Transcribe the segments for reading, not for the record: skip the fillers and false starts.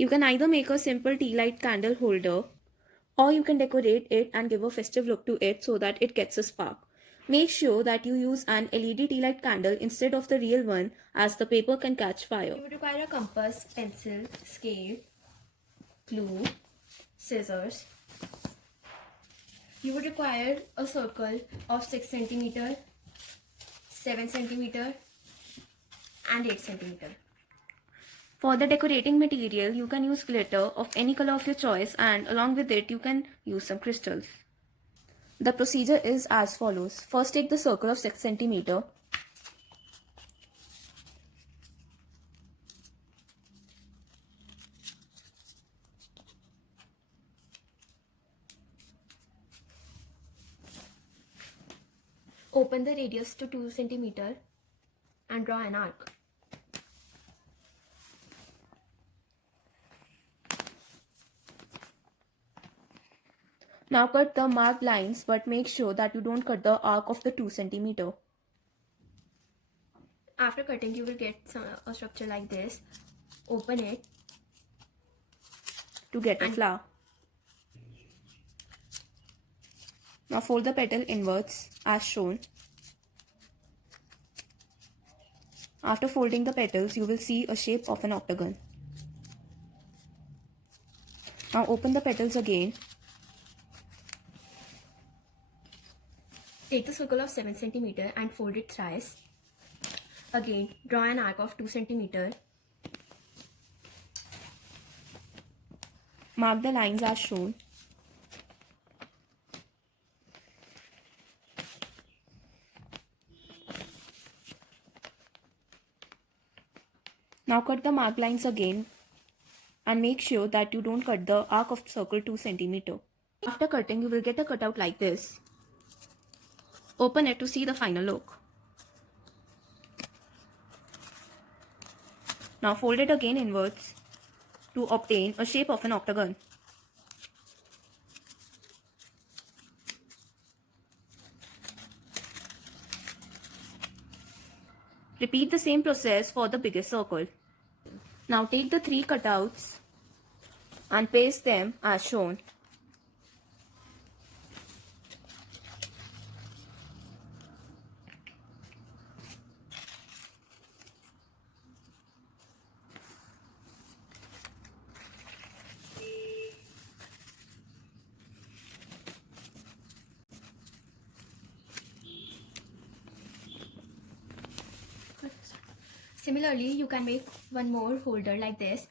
You can either make a simple tea light candle holder or you can decorate it and give a festive look to it so that it gets a spark. Make sure that you use an LED tea light candle instead of the real one as the paper can catch fire. You would require a compass, pencil, scale, glue, scissors. You would require a circle of 6 cm, 7 cm and 8 cm. For the decorating material, you can use glitter of any color of your choice and along with it you can use some crystals. The procedure is as follows. First take the circle of 6 cm. Open the radius to 2 cm and draw an arc. Now cut the marked lines but make sure that you don't cut the arc of the 2 cm. After cutting you will get a structure like this. Open it to get a flower. Now fold the petal inwards as shown. After folding the petals you will see a shape of an octagon. Now open the petals again. Take the circle of 7 cm and fold it thrice. Again, draw an arc of 2 cm. Mark the lines as shown. Now cut the marked lines again and make sure that you don't cut the arc of the circle 2 cm. After cutting, you will get a cutout like this. Open it to see the final look. Now fold it again inwards to obtain a shape of an octagon. Repeat the same process for the biggest circle. Now take the 3 cutouts and paste them as shown. Similarly, you can make one more holder like this.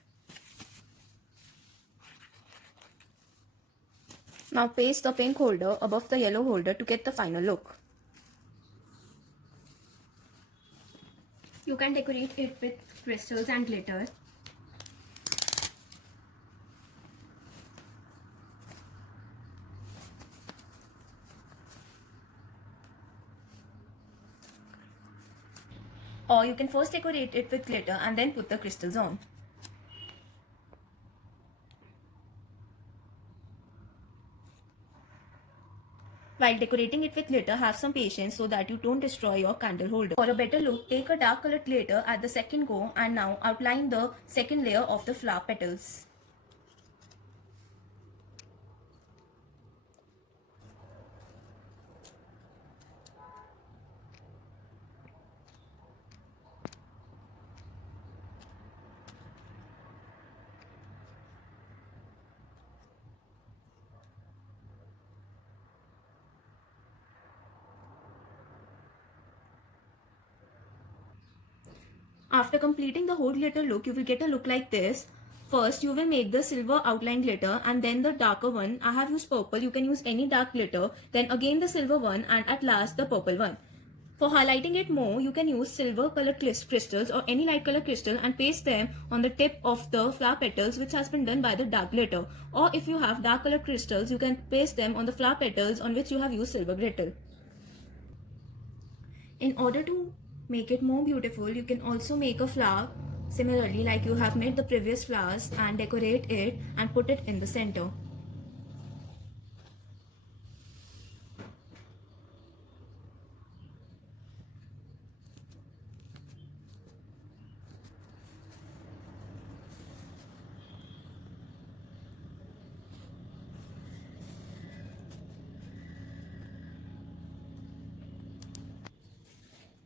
Now paste the pink holder above the yellow holder to get the final look. You can decorate it with crystals and glitter. Or you can first decorate it with glitter and then put the crystals on. While decorating it with glitter, have some patience so that you don't destroy your candle holder. For a better look, take a dark colored glitter at the second go and now outline the second layer of the flower petals. After completing the whole glitter look, you will get a look like this. First, you will make the silver outline glitter and then the darker one. I have used purple. You can use any dark glitter. Then again the silver one and at last the purple one. For highlighting it more, you can use silver colored crystals or any light color crystal and paste them on the tip of the flower petals, which has been done by the dark glitter. Or if you have dark colored crystals, you can paste them on the flower petals on which you have used silver glitter. In order to make it more beautiful, you can also make a flower similarly like you have made the previous flowers and decorate it and put it in the center.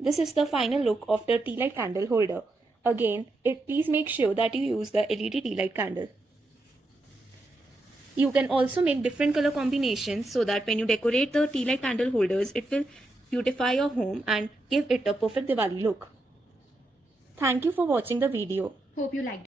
This is the final look of the tea light candle holder. Again, please make sure that you use the LED tea light candle. You can also make different color combinations so that when you decorate the tea light candle holders, it will beautify your home and give it a perfect Diwali look. Thank you for watching the video. Hope you liked it.